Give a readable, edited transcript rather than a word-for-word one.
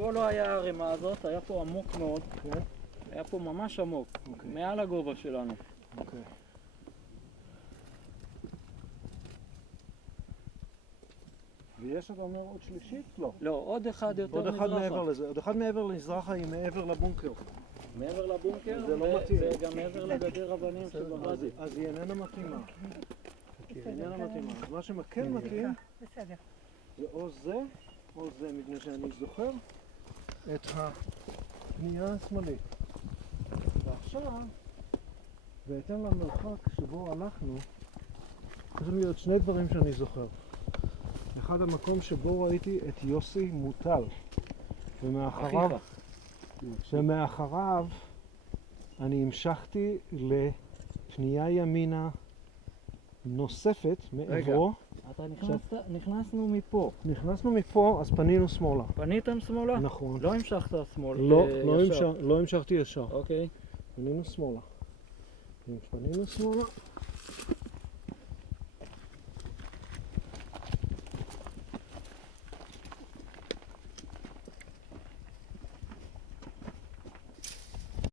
פה לא היה הרימה הזאת, היה פה עמוק מאוד. כן? היה פה ממש עמוק, מעל הגובה שלנו. אוקיי. ויש, אתה אומר, עוד שלישית? לא. לא, עוד אחד יותר עוד מזרחה. אחד מעבר לזה. עוד אחד מעבר למזרחה היא מעבר לבונקר. מעבר לבונקר, זה לא מתאים. וגם מעבר לגדר אבנים שבוואדי. אז היא איננה מתאימה. היא איננה מתאימה. אז מה שכן מתאים, בסדר. זה או זה, מפני שאני זוכר את הפנייה השמאלית. ועכשיו, בהתאם למרחק שבו הלכנו, צריכים להיות שני דברים שאני זוכר. אחד, המקום שבו ראיתי את יוסי מוטל, ומאחריו אני המשכתי לפנייה ימינה נוספת מעברו. אתה נכנסנו מפה. נכנסנו מפה, אז פנינו שמאלה. פניתם שמאלה? נכון. לא המשכת שמאלה? לא המשכתי ישר. אוקיי. פנינו שמאלה. פנינו שמאלה.